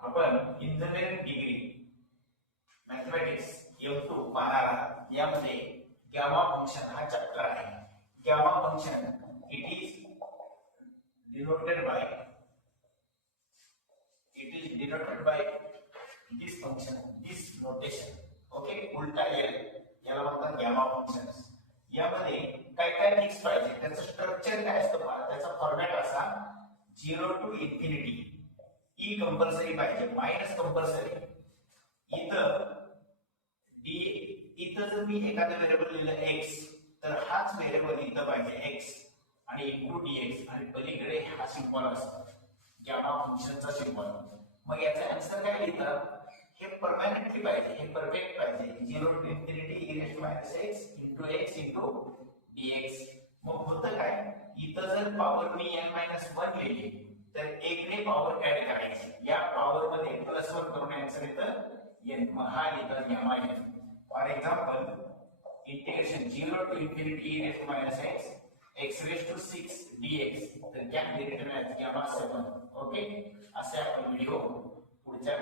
आपण engineering degree mathematics M2 पाहणार आहात. यामध्ये गॅमा फंक्शन हा चॅप्टर आहे. Gamma function it is denoted by this function, this notation. Okay, उलटा एल याला म्हणतात गॅमा फंक्शन्स. यामध्ये काय काय फिक्स पाहिजे, त्याचं स्ट्रक्चर काय असतं, त्याचा फॉर्मॅट असा 0 to इन्फिनिटी. ई कंपल्सरी पाहिजे, मायनस कंपल्सरी. इथं जर मी एखादं व्हेरिएबल लिहिलं x, तर हाच व्हेरिएबल इथं पाहिजे x आणि इनटू dx, आणि पलीकडे हा सिम्बॉल असतो गॅमा फंक्शनचा सिम्बॉल. मग याचा आन्सर काय लिहितात, हे परमनंटली पाहिजे, हे परफेक्ट पाहिजे. 0 to infinity e⁻x into x into dx. मग होतं काय, इथं जर पॉवर मी n-1 लिहिली तर 1 ने पॉवर ऍड करायची. या पॉवर मध्ये +1 करून आन्सर येतं n. मग हा येतं gamma n. For example integration 0 to infinity e⁻x x⁻6 dx, तर can be written as gamma 7. Okay, असे आपण व्हिडिओ पुढच्या